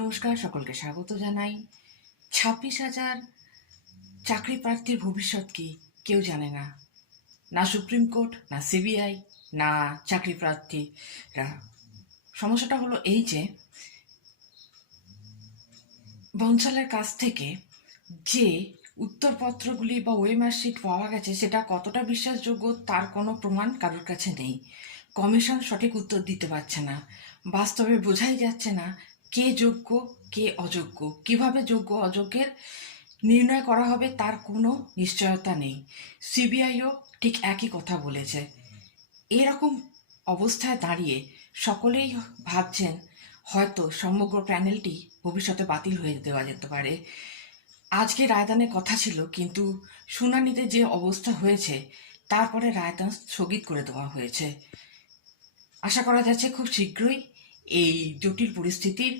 নমস্কার, সকলকে স্বাগত জানাই। 26,000 চাকরি প্রার্থীর ভবিষ্যৎ কি কেউ জানে না, না সুপ্রিম কোর্ট, না সিবিআই, না চাকরি প্রার্থীরা। সমস্যাটা হলো এই যে বনসালের কাছ থেকে যে উত্তরপত্রগুলি বা ওয়েমার্কশিট পাওয়া গেছে সেটা কতটা বিশ্বাসযোগ্য তার কোনো প্রমাণ কারোর কাছে নেই। কমিশন সঠিক উত্তর দিতে পারছে না। বাস্তবে বোঝাই যাচ্ছে না কে যোগ্য কে অযোগ্য, কিভাবে যোগ্য অযোগ্যের নির্ণয় করা হবে তার কোনো নিশ্চয়তা নেই। সিবিআইও ঠিক একই কথা বলেছে। এরকম অবস্থায় দাঁড়িয়ে সকলেই ভাবছেন হয়তো সমগ্র প্যানেলটি ভবিষ্যতে বাতিল হয়ে দেওয়া যেতে পারে। আজকে রায়দানের কথা ছিল, কিন্তু শুনানিতে যে অবস্থা হয়েছে তারপরে রায়দান স্থগিত করে দেওয়া হয়েছে। আশা করা যাচ্ছে খুব শীঘ্রই এই জটিল পরিস্থিতির